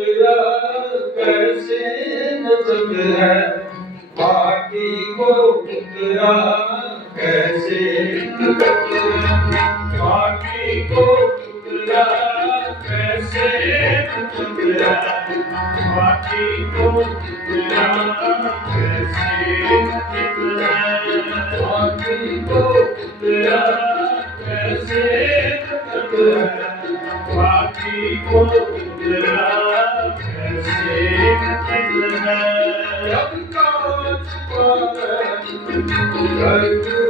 टुकड़ा कैसे नजब है बाकी को टुकड़ा कैसे बाकी को टुकड़ा कैसे टुकड़ा बाकी को टुकड़ा कैसे टुकड़ा बाकी को टुकड़ा कैसे टुकड़ा बाकी को टुकड़ा Thank you.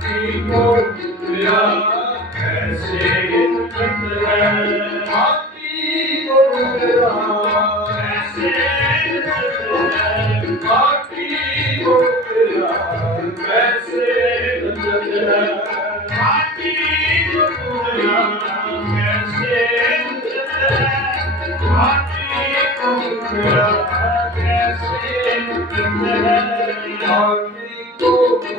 ਕੀ ਮੋੜ ਕਿਤਿਆ ਕੈਸੇ ਕਿਤਰੇ ਆਪੀ ਮੋੜ ਕਿਤਿਆ ਕੈਸੇ ਕਿਤਰੇ ਆਪੀ ਮੋੜ ਕਿਤਿਆ ਕੈਸੇ ਕਿਤਰੇ ਆਪੀ ਮੋੜ ਕਿਤਿਆ ਕੈਸੇ ਕਿਤਰੇ ਆਪੀ ਮੋੜ ਕਿਤਿਆ ਕੈਸੇ ਕਿਤਰੇ ਆਪੀ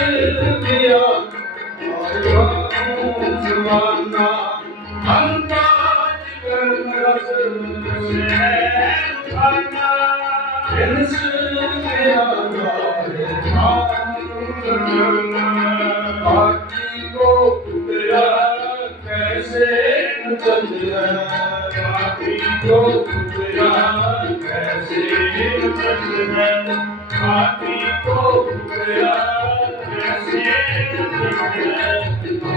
ਪਿਆ ਆਵਾਂ ਜਵਾਨਾ ਅੰਤਾਜ ਕਰਨ ਰਸ ਸਹਿ ਖਾਨਾ ਜਿਨਸ ਪਿਆ ਨਾਰੇ ਆਨ ਆਕੀ ਕੋ ਪੁੱਤਰਾ ਕੈਸੇ ਚੰਦਰਾ ਆਕੀ ਕੋ ਪੁੱਤਰਾ ਕੈਸੇ ਚੰਦਰਾ ਆਕੀ ਕੋ ਪੁੱਤਰਾ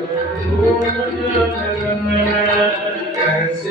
Thank you.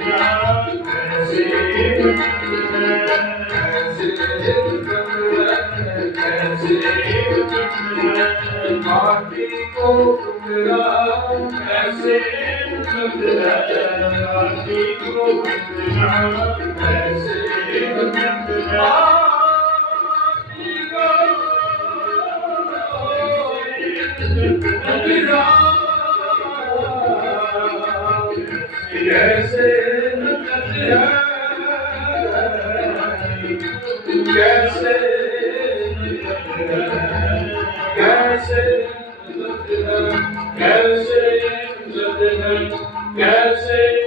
ਜਾਤ ਆਈ ਮਾਗੀ ਕਰ ਸਮੋਏ ਪ੍ਰਿਆਨ ਆਈ ਕਹਿਣਾ ਵਿਕਾਸ ਆਵੀ ਜਾਤ ਆਈ ਮਾਗੀ कैसे कैसे कैसे कैसे